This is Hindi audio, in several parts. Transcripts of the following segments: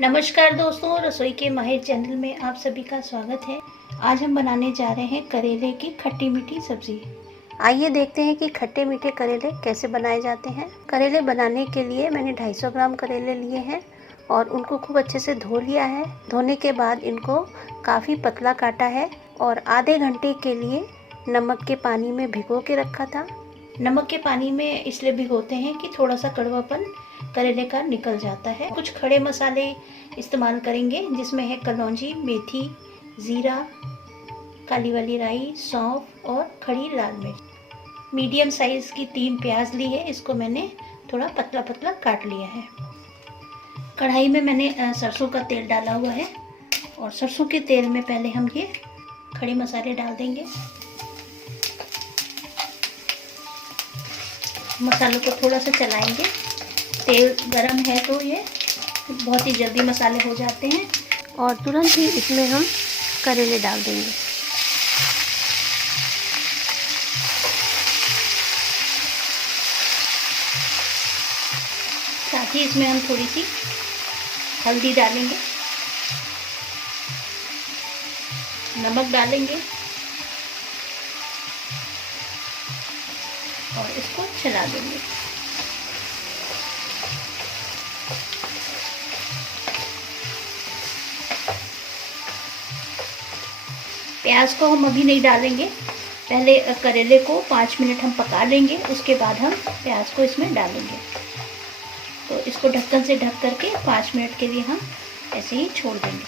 नमस्कार दोस्तों, रसोई के माहिर चैनल में आप सभी का स्वागत है। आज हम बनाने जा रहे हैं करेले की खट्टी मीठी सब्जी। आइए देखते हैं कि खट्टे मीठे करेले कैसे बनाए जाते हैं। करेले बनाने के लिए मैंने 250 ग्राम करेले लिए हैं और उनको खूब अच्छे से धो लिया है। धोने के बाद इनको काफ़ी पतला काटा है और आधे घंटे के लिए नमक के पानी में भिगो के रखा था। नमक के पानी में इसलिए भिगोते हैं कि थोड़ा सा कड़वापन करेले का निकल जाता है। कुछ खड़े मसाले इस्तेमाल करेंगे जिसमें है कलौंजी, मेथी, ज़ीरा, काली वाली राई, सौंफ और खड़ी लाल मिर्च। मीडियम साइज़ की 3 प्याज ली है, इसको मैंने थोड़ा पतला पतला काट लिया है। कढ़ाई में मैंने सरसों का तेल डाला हुआ है और सरसों के तेल में पहले हम ये खड़े मसाले डाल देंगे। मसालों को थोड़ा सा चलाएंगे। तेल गरम है तो ये बहुत ही जल्दी मसाले हो जाते हैं और तुरंत ही इसमें हम करेले डाल देंगे। साथ ही इसमें हम थोड़ी सी हल्दी डालेंगे, नमक डालेंगे और इसको चला देंगे। प्याज को हम अभी नहीं डालेंगे, पहले करेले को 5 मिनट हम पका लेंगे, उसके बाद हम प्याज को इसमें डालेंगे। तो इसको ढक्कन से ढक करके 5 मिनट के लिए हम ऐसे ही छोड़ देंगे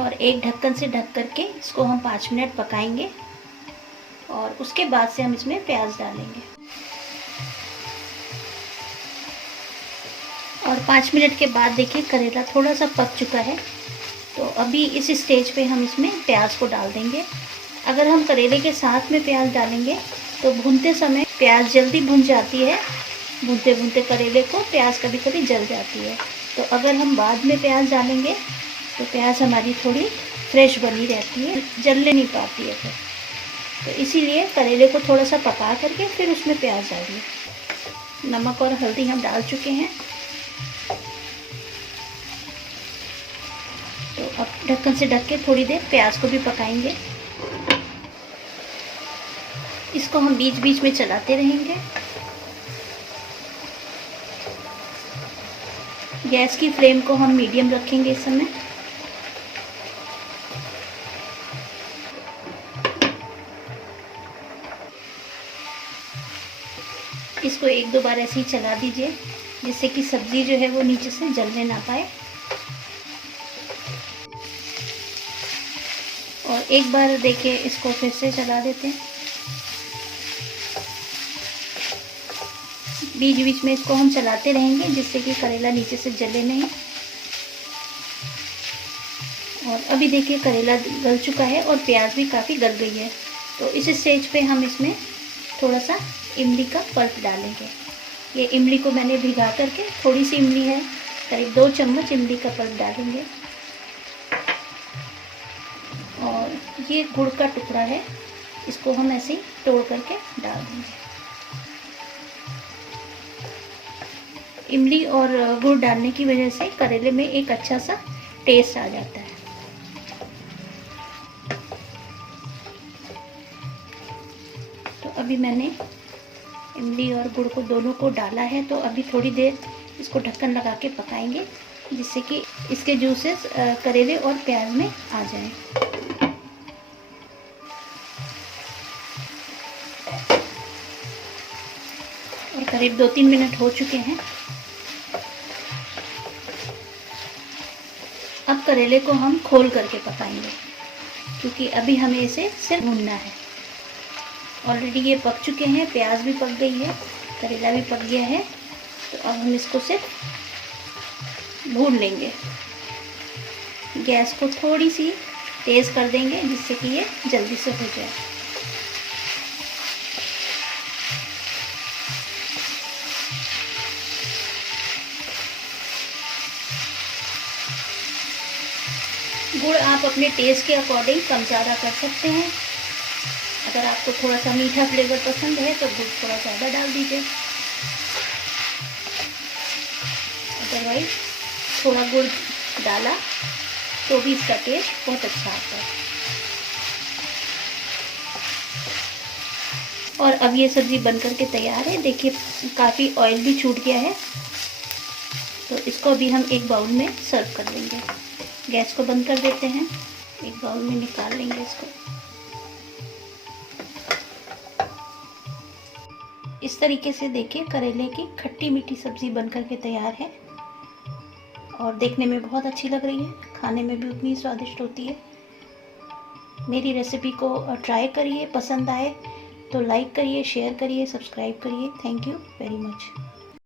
और एक ढक्कन से ढक करके इसको हम 5 मिनट पकाएंगे और उसके बाद से हम इसमें प्याज डालेंगे। और 5 मिनट के बाद देखिए करेला थोड़ा सा पक चुका है। तो अभी इस स्टेज पे हम इसमें प्याज को डाल देंगे। अगर हम करेले के साथ में प्याज डालेंगे तो भूनते समय प्याज जल्दी भुन जाती है। भूनते भूनते करेले को प्याज कभी कभी जल जाती है। तो अगर हम बाद में प्याज डालेंगे तो प्याज हमारी थोड़ी फ्रेश बनी रहती है, जलने नहीं पाती है फिर। तो इसीलिए करेले को थोड़ा सा पका करके फिर उसमें प्याज डालिए। नमक और हल्दी हम डाल चुके हैं। तो अब ढक्कन से ढक के थोड़ी देर प्याज को भी पकाएंगे। इसको हम बीच बीच में चलाते रहेंगे। गैस की फ्लेम को हम मीडियम रखेंगे इस समय। इसको 1-2 बार ऐसे ही चला दीजिए जिससे कि सब्ज़ी जो है वो नीचे से जलने ना पाए। और एक बार देखिए इसको फिर से चला देते हैं। बीच बीच में इसको हम चलाते रहेंगे जिससे कि करेला नीचे से जले नहीं। और अभी देखिए करेला गल चुका है और प्याज भी काफ़ी गल गई है। तो इस स्टेज पे हम इसमें थोड़ा सा इमली का पल्प डालेंगे। ये इमली को मैंने भिगा करके, थोड़ी सी इमली है, करीब 2 चम्मच इमली का पल्प डालेंगे। और ये गुड़ का टुकड़ा है, इसको हम ऐसे ही तोड़ करके डाल देंगे। इमली और गुड़ डालने की वजह से करेले में एक अच्छा सा टेस्ट आ जाता है। तो अभी मैंने इमली और गुड़ को दोनों को डाला है। तो अभी थोड़ी देर इसको ढक्कन लगा के पकाएंगे जिससे कि इसके जूसेस करेले और प्याज में आ जाएं। और करीब 2-3 मिनट हो चुके हैं। अब करेले को हम खोल करके पकाएंगे क्योंकि अभी हमें इसे सिर्फ भूनना है। ऑलरेडी ये पक चुके हैं, प्याज भी पक गई है, करेला भी पक गया है। तो अब हम इसको सिर्फ भून लेंगे। गैस को थोड़ी सी तेज़ कर देंगे जिससे कि ये जल्दी से हो जाए। गुड़ आप अपने टेस्ट के अकॉर्डिंग कम ज़्यादा कर सकते हैं। अगर आपको थोड़ा सा मीठा फ्लेवर पसंद है तो गुड़ थोड़ा ज़्यादा डाल दीजिए। अदरवाइज थोड़ा गुड़ डाला तो भी इसका टेस्ट बहुत अच्छा आता है। और अब ये सब्ज़ी बनकर के तैयार है। देखिए काफ़ी ऑयल भी छूट गया है। तो इसको अभी हम एक बाउल में सर्व कर लेंगे। गैस को बंद कर देते हैं, एक बाउल में निकाल लेंगे इसको। इस तरीके से देखिए करेले की खट्टी मीठी सब्ज़ी बनकर के तैयार है और देखने में बहुत अच्छी लग रही है, खाने में भी उतनी स्वादिष्ट होती है। मेरी रेसिपी को ट्राई करिए, पसंद आए तो लाइक करिए, शेयर करिए, सब्सक्राइब करिए। Thank you very much.